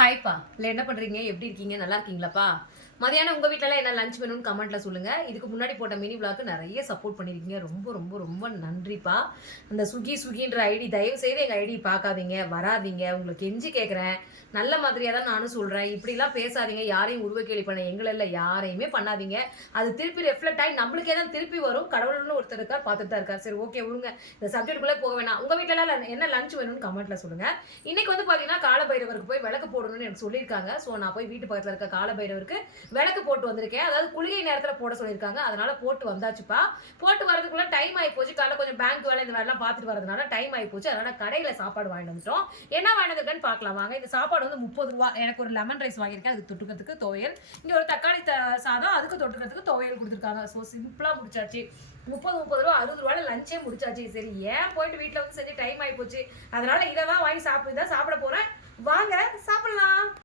ஹாய்ப்பா. இல்லை என்ன பண்ணுறீங்க? எப்படி இருக்கீங்க? நல்லா இருக்கீங்களாப்பா? மதியானம் உங்கள் வீட்டிலலாம் என்ன லஞ்ச் மெனுன்னு கமெண்ட்டில் சொல்லுங்கள். இதுக்கு முன்னாடி போட்ட மினி விளாக்கு நிறைய சப்போர்ட் பண்ணியிருக்கீங்க. ரொம்ப ரொம்ப ரொம்ப நன்றிப்பா. அந்த ஸ்விக்கின்ற ஐடி தயவுசெய்து எங்கள் ஐடி பார்க்காதீங்க, வராதீங்க. உங்களுக்கு கெஞ்சி கேட்குறேன். நல்ல மாதிரியாக தான் நானும் சொல்கிறேன். இப்படிலாம் பேசாதீங்க. யாரையும் உருவக்கேலி பண்ண எங்களை இல்லை, யாரையுமே பண்ணாதீங்க. அது திருப்பி ரெஃப்ளெக்ட் ஆகி நம்மளுக்கே தான் திருப்பி வரும். கடவுள்னு ஒருத்தர் இருக்கார், பார்த்துட்டு தான் இருக்கார். சரி, ஓகே விடுங்க. இந்த சப்ஜெக்ட்டுக்குள்ளே போக வேணாம். உங்கள் வீட்டிலலாம் என்ன லஞ்ச் வேணும்னு கமெண்ட்டில் சொல்லுங்கள். இன்னைக்கு வந்து பார்த்தீங்கன்னா காலபைரவருக்கு போய் விளக்கு போடணும்னு எனக்கு சொல்லியிருக்காங்க. ஸோ நான் போய் வீட்டு பக்கத்தில் இருக்க காலபைரவருக்கு விளக்கு போட்டு வந்திருக்கேன். அதாவது குளிகை நேரத்தில் போட சொல்லியிருக்காங்க. அதனால போட்டு வந்தாச்சுப்பா. போட்டு வரதுக்குள்ள டைம் ஆகி போச்சு. காலைல கொஞ்சம் பேங்க் வேலை இந்த வேலைலாம் பார்த்துட்டு வரதுனால டைம் ஆகி போச்சு. அதனால கடையில் சாப்பாடு வாங்கிட்டு வந்துட்டோம். என்ன வாங்கிட்டு வந்துருக்கேன்னு பார்க்கலாம் வாங்க. இந்த சாப்பாடு வந்து 30 ரூபா. எனக்கு ஒரு லெமன் ரைஸ் வாங்கியிருக்கேன். அதுக்கு தொட்டுக்கிறதுக்கு துவையல். இங்கே ஒரு தக்காளி சாதம், அதுக்கு தொட்டுக்கிறதுக்கு துவையல் கொடுத்துருக்காங்க. ஸோ சிம்பிளாக முடிச்சாச்சு. 30 ரூபா 60 ரூபாய் லஞ்சே முடிச்சாச்சு. சரி, ஏன் போயிட்டு வீட்டில் வந்து செஞ்சு டைம் ஆகி போச்சு. அதனால இதை தான் வாங்கி சாப்பிட்டு தான் சாப்பிட போறேன். வாங்க சாப்பிடலாம்.